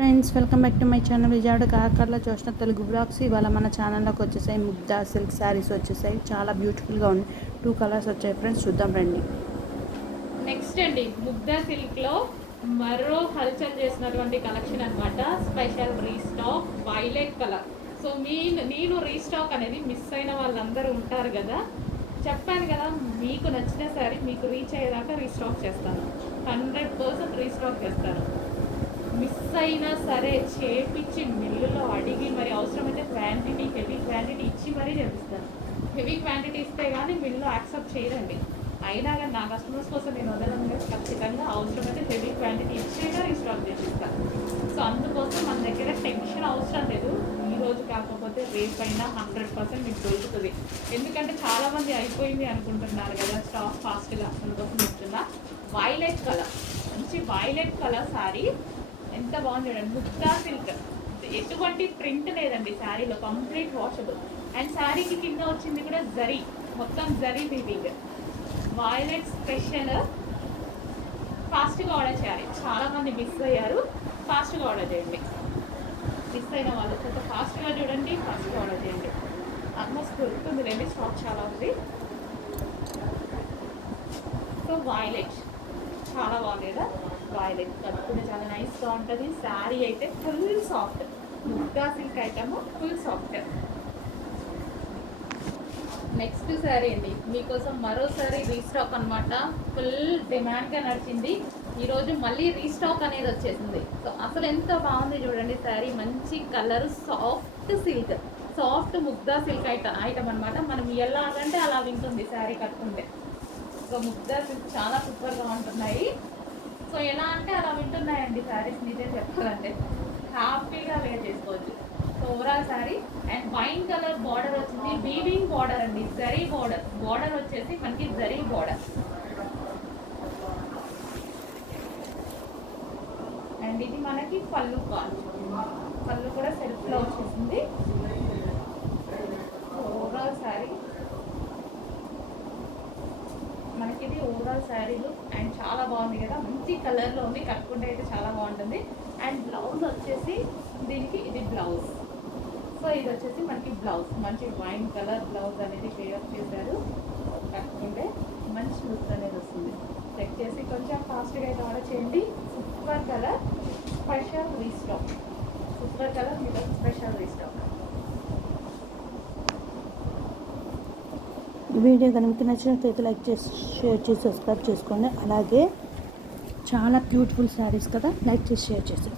Friends, welcome back to my channel Vijayawada కాకర్లో చూసిన Telugu blogs. ఇవాళ మన ఛానల్లోకి వచ్చేసాయి ముగ్ధా సిల్క్ శారీస్ వచ్చేసాయి. చాలా బ్యూటిఫుల్గా ఉంది. 2 కలర్స్ వచ్చాయి ఫ్రెండ్స్, చూద్దాం రండి. నెక్స్ట్ అండి ముగ్ధా సిల్క్లో మరో హల్చల్ చేసినటువంటి కలెక్షన్ అనమాట. Special restock violet colour. So నేను రీస్టాక్ అనేది మిస్ అయిన వాళ్ళందరూ ఉంటారు కదా, చెప్పాను కదా, మీకు నచ్చిన శారీ మీకు రీచ్ అయ్యేదాకా రీస్టాక్ చేస్తాను. 100% రీస్టాక్ చేస్తాను. మిస్ అయినా సరే చేపించి మిల్లులో అడిగి మరి అవసరమైతే హెవీ క్వాంటిటీ ఇచ్చి మరీ చేపిస్తాను. హెవీ క్వాంటిటీ ఇస్తే కానీ మిల్లు యాక్సెప్ట్ చేయరండి. అయినా కానీ నా కస్టమర్స్ కోసం నేను వదలను. ఖచ్చితంగా అవసరమైతే హెవీ క్వాంటిటీ ఇచ్చేగా రీస్టాక్ చేపిస్తాను. సో అందుకోసం మన దగ్గర టెన్షన్ అవసరం లేదు. ఈ రోజు కాకపోతే రేపైనా 100% మీకు దొరుకుతుంది. ఎందుకంటే చాలామంది అయిపోయింది అనుకుంటున్నారు కదా, స్టాక్ ఫాస్ట్గా, అందుకోసం చెప్తున్నా. వైలెట్ కలర్, మంచి వైలెట్ కలర్ శారీ ఎంత బాగుంది చూడండి. ముగ్ధా సిల్క్, ఎటువంటి ప్రింట్ లేదండి శారీలో, కంప్లీట్ వాషబుల్. అండ్ శారీకి కింద వచ్చింది కూడా జరీ, మొత్తం జరీ వీవింగ్. Violet special. ఫాస్ట్గా ఆర్డర్ చేయాలి. చాలామంది మిస్ అయ్యారు, ఫాస్ట్గా ఆర్డర్ చేయండి. మిస్ అయిన వాళ్ళు కొంచెం ఫాస్ట్గా చూడండి, ఫాస్ట్గా ఆర్డర్ చేయండి. ఆల్మోస్ట్ దొరుకుతుంది లేండి, స్టాక్ చాలా ఉంది. సో వైలెట్ చాలా బాగుంది కదా. వైలెట్ కట్టుకుంటే చాలా నైస్గా ఉంటుంది. శారీ అయితే full soft. Mugdha silk item full soft. Next sari అండి మీకోసం మరోసారి రీస్టాక్ అనమాట. ఫుల్ డిమాండ్గా నడిచింది. ఈరోజు మళ్ళీ రీస్టాక్ అనేది వచ్చేసింది. సో అసలు ఎంత బాగుంది చూడండి శారీ. మంచి colour, soft silk, soft Mugdha silk item అనమాట. మనం ఎలాగంటే అలా వింటుంది శారీ కట్టుకుంటే. సో ముగ్ధా సిల్క్ చాలా సూపర్గా ఉంటున్నాయి. సో ఎలా అంటే అలా వింటున్నాయండి శారీస్, నిజం చెప్పాలంటే హ్యాపీగా వేర్ చేసుకోవచ్చు. So overall sari. And wine colour border వచ్చింది, వీవింగ్ బార్డర్ అండి, జరీ బార్డర్. బార్డర్ వచ్చేసి మనకి జరీ బార్డర్. అండ్ ఇది మనకి పళ్ళు కాదు, పళ్ళు కూడా సెల్ఫ్లో వచ్చేసింది. ఓవరాల్ శారీ మనకి ఇది ఓవరాల్ శారీలు. అండ్ చాలా బాగుంది కదా, మంచి కలర్లో ఉంది. కట్టుకుంటే అయితే చాలా బాగుంటుంది. అండ్ బ్లౌజ్ వచ్చేసి దీనికి ఇది బ్లౌజ్. సో ఇది వచ్చేసి మనకి బ్లౌజ్, మంచి వైన్ కలర్ బ్లౌజ్ అనేది పేరప్ చేశారు. కట్టుకుంటే మంచి లుక్ అనేది వస్తుంది. చెక్ చేసి కొంచెం ఫాస్ట్గా అయితే ఆర్డర్ చేయండి. Super colour, special restock. Super colour మీద స్పెషల్ రీస్టాక్. ఈ వీడియో కనుక మీకు నచ్చినట్లయితే లైక్ చేసి, షేర్ చేసి, సబ్స్క్రైబ్ చేసుకోండి. అలాగే చాలా బ్యూటిఫుల్ శారీస్ కదా, లైక్ చేసి షేర్ చేసి.